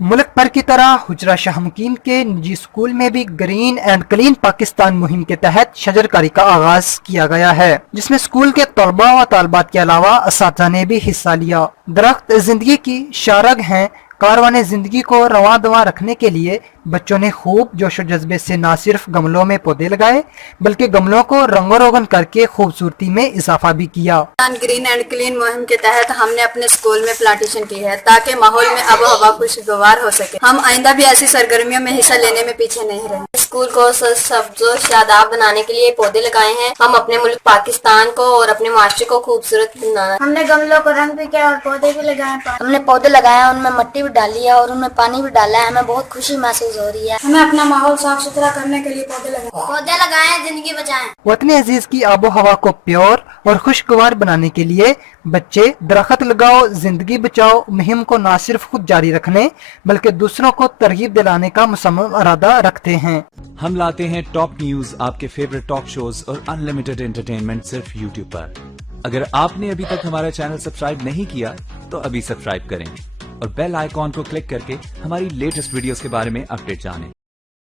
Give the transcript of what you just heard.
मुल्क भर की तरह हुजरा शाह मुकीम के निजी स्कूल में भी ग्रीन एंड क्लीन पाकिस्तान मुहिम के तहत शजरकारी का आगाज किया गया है, जिसमें स्कूल के तलबा व तालबात के अलावा असातिज़ा ने भी हिस्सा लिया। दरख्त जिंदगी की शारग हैं। कारवाने जिंदगी को रवां दवा रखने के लिए बच्चों ने खूब जोश और जज्बे से न सिर्फ गमलों में पौधे लगाए बल्कि गमलों को रंगो रोगन करके खूबसूरती में इजाफा भी किया। ग्रीन एंड क्लीन मुहिम के तहत हमने अपने स्कूल में प्लांटेशन की है ताकि माहौल में आबो हवा खुशगवार हो सके। हम आइंदा भी ऐसी सरगर्मियों में हिस्सा लेने में पीछे नहीं रहे। स्कूल को सब्जो शादाब बनाने के लिए पौधे लगाए हैं। हम अपने मुल्क पाकिस्तान को और अपने माशरे को खूबसूरत बनाना। हमने गमलों को रंग भी किया और पौधे भी लगाए। हमने पौधे लगाए, उनमें मिट्टी भी डाली है और उनमें पानी भी डाला है। हमें बहुत खुशी महसूस हो रही है। हमें अपना माहौल साफ सुथरा करने के लिए पौधे लगाएं, जिंदगी बचाएं। वतन अजीज की आबो हवा को प्योर और खुशगवार बनाने के लिए बच्चे दरख्त लगाओ जिंदगी बचाओ मुहिम को न सिर्फ खुद जारी रखने बल्कि दूसरों को तरगीब दिलाने का मुसम्मम इरादा रखते हैं। हम लाते हैं टॉप न्यूज, आपके फेवरेट टॉक शोज और अनलिमिटेड एंटरटेनमेंट सिर्फ YouTube पर। अगर आपने अभी तक हमारा चैनल सब्सक्राइब नहीं किया तो अभी सब्सक्राइब करें और बेल आइकॉन को क्लिक करके हमारी लेटेस्ट वीडियोस के बारे में अपडेट जानें।